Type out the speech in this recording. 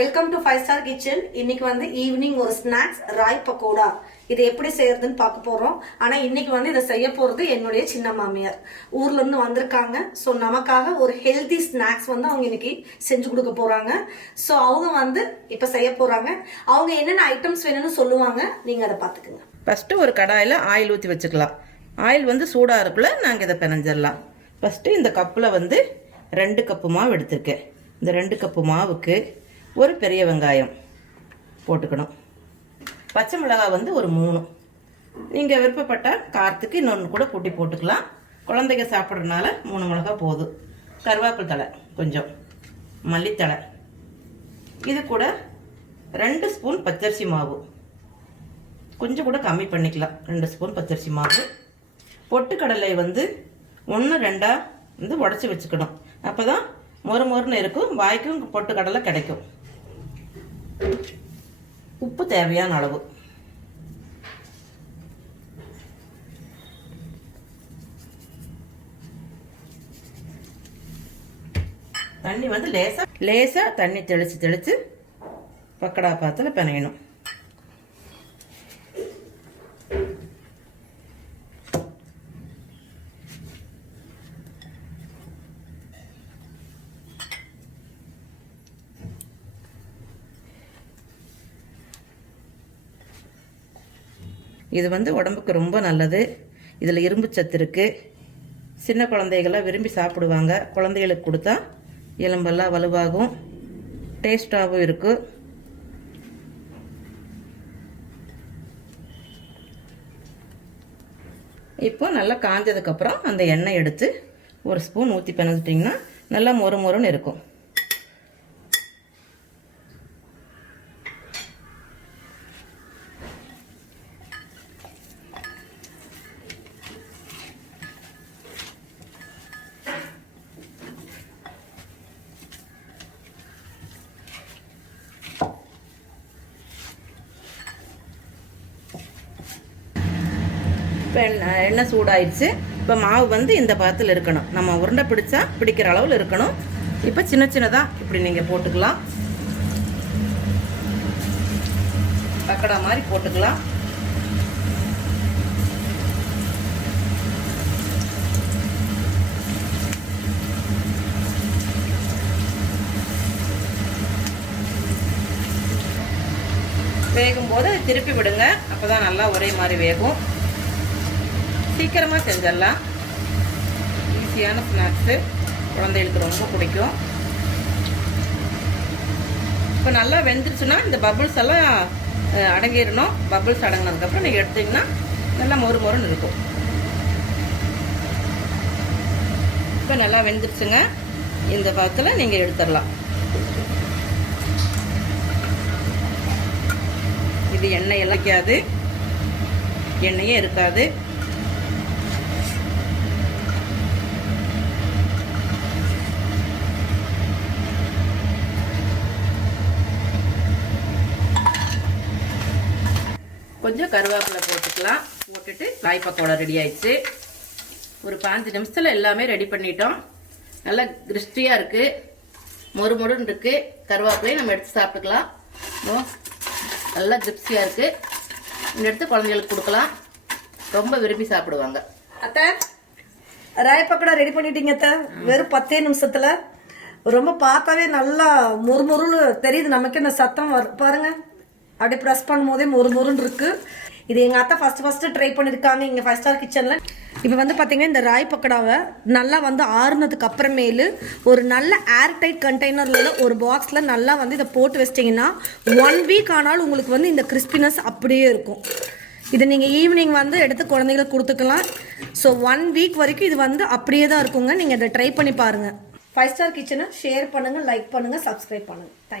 Welcome to 5 star kitchen. இன்னைக்கு வந்து evening ஒரு ஸ்நாக்ஸ் ராய் பக்கோடா இதை எப்படி செய்யறதுன்னு பார்க்க போறோம். ஆனா இன்னைக்கு வந்து இதை செய்ய போறது என்னுடைய சின்ன மாமியார் ஊர்ல இருந்து வந்திருக்காங்க. ஸோ நமக்காக ஒரு ஹெல்தி ஸ்நாக்ஸ் வந்து அவங்க இன்னைக்கு செஞ்சு கொடுக்க போறாங்க. ஸோ அவங்க வந்து இப்ப செய்ய போறாங்க. அவங்க என்னென்ன ஐட்டம்ஸ் வேணும்னு சொல்லுவாங்க, நீங்க அதை பார்த்துக்குங்க. ஃபர்ஸ்ட் ஒரு கடாயில் ஆயில் ஊற்றி வச்சுக்கலாம். ஆயில் வந்து சூடாக இருக்குள்ள நாங்கள் இதை பிணைஞ்சிடலாம். ஃபஸ்ட்டு இந்த கப்பில் வந்து 2 கப்பு மாவு எடுத்திருக்கேன். இந்த 2 கப்பு மாவுக்கு ஒரு பெரிய வெங்காயம் போட்டுக்கணும். பச்சை மிளகாய் வந்து ஒரு 3. நீங்கள் விருப்பப்பட்டால் காரத்துக்கு இன்னொன்று கூட கூட்டி போட்டுக்கலாம். குழந்தைங்க சாப்பிட்றதுனால 3 மிளகாய் போதும். கருவேப்பிலை தழை கொஞ்சம், மல்லித்தழை, இது கூட 2 ஸ்பூன் பச்சரிசி மாவு, கொஞ்சம் கூட கம்மி பண்ணிக்கலாம். 2 ஸ்பூன் பச்சரிசி மாவு. பொட்டுக்கடலை வந்து 1 2 வந்து உடச்சி வச்சுக்கணும். அப்போ தான் மொறு மொறுன்னு இருக்கும், வாய்க்கும் பொட்டுக்கடலை கிடைக்கும். உப்பு தேவையான அளவு. தண்ணி வந்து லேசா தண்ணி தெளிச்சு பக்கடா பாத்தில் பிணையணும். இது வந்து உடம்புக்கு ரொம்ப நல்லது. இதில் இரும்பு சத்து இருக்குது. சின்ன குழந்தைகளாம் விரும்பி சாப்பிடுவாங்க. குழந்தைகளுக்கு கொடுத்தா எலும்பெல்லாம் வலுவாகும், டேஸ்டாகவும் இருக்குது. இப்போ நல்லா காஞ்சதுக்கப்புறம் அந்த எண்ணெய் எடுத்து ஒரு ஸ்பூன் ஊற்றி பிணைஞ்சிட்டிங்கன்னா நல்லா மொறு மொறுன்னு இருக்கும். இப்போ எண்ணெய் சூடாயிடுச்சு. இப்போ மாவு வந்து இந்த பதத்தில் இருக்கணும். நம்ம உருண்டை பிடிச்சா பிடிக்கிற அளவில் இருக்கணும். இப்போ சின்ன சின்னதாக இப்படி நீங்கள் போட்டுக்கலாம். பக்கடா மாதிரி போட்டுக்கலாம். வேகும் போது திருப்பி விடுங்க. அப்போ தான் நல்லா ஒரே மாதிரி வேகும். சீக்கிரமாக செஞ்சிடலாம். ஈஸியான ஸ்நாக்ஸு, குழந்தைகளுக்கு ரொம்ப பிடிக்கும். இப்போ நல்லா வெந்துருச்சுன்னா இந்த பபுள்ஸ் எல்லாம் அடங்கிடணும். பபுள்ஸ் அடங்கினதுக்கப்புறம் நீங்கள் எடுத்திங்கன்னா நல்லா மொறு மொறுன்னு இருக்கும். இப்போ நல்லா வெந்துருச்சுங்க. இந்த பதத்தில் நீங்கள் எடுத்துடலாம். இது எண்ணெய் எல்லாம் வைக்காது, எண்ணெயே இருக்காது. கொஞ்சம் கருவேப்பிலை போட்டுக்கலாம். போட்டுட்டு ராய் பக்கோடா ரெடி ஆயிடுச்சு. ஒரு 5 நிமிஷத்தில் எல்லாமே ரெடி பண்ணிட்டோம். நல்லா கிறிஸ்பியாக இருக்குது, மொறு மொறுன்னு இருக்குது. கருவேப்பிலையும் நம்ம எடுத்து சாப்பிட்டுக்கலாம். நல்லா கிறிஸ்பியாக இருக்குது. இந்த எடுத்து குழந்தைகளுக்கு கொடுக்கலாம், ரொம்ப விரும்பி சாப்பிடுவாங்க. அத்தை, ராய் பக்கோடா ரெடி பண்ணிட்டீங்க அத்தை. வெறும் 10 நிமிஷத்தில். ரொம்ப பார்த்தாவே நல்லா மொறுமொறுன்னு தெரியுது நமக்கு. இந்த சத்தம் பாருங்க, அப்படியே ப்ரெஸ் பண்ணும் போதே மொறு மொறுன்னு இருக்கு. இது எங்கள் அத்தை ஃபஸ்ட்டு ட்ரை பண்ணியிருக்காங்க இங்கே 5 ஸ்டார் கிச்சனில். இப்போ வந்து பார்த்தீங்கன்னா இந்த ராய் பக்கோடாவை நல்லா வந்து ஆறுனதுக்கு அப்புறமேலு ஒரு நல்ல ஏர்டைட் கண்டெய்னரில் ஒரு பாக்ஸில் நல்லா வந்து இதை போட்டு வச்சிட்டிங்கன்னா 1 வீக் ஆனாலும் உங்களுக்கு வந்து இந்த கிறிஸ்பினஸ் அப்படியே இருக்கும். இதை நீங்கள் ஈவினிங் வந்து எடுத்து குழந்தைங்களுக்கு கொடுத்துக்கலாம். ஸோ 1 வீக் வரைக்கும் இது வந்து அப்படியே தான் இருக்குங்க. நீங்கள் இதை ட்ரை பண்ணி பாருங்கள். 5 ஸ்டார் கிச்சனை ஷேர் பண்ணுங்கள், லைக் பண்ணுங்கள், சப்ஸ்கிரைப் பண்ணுங்கள். தேங்க்யூ.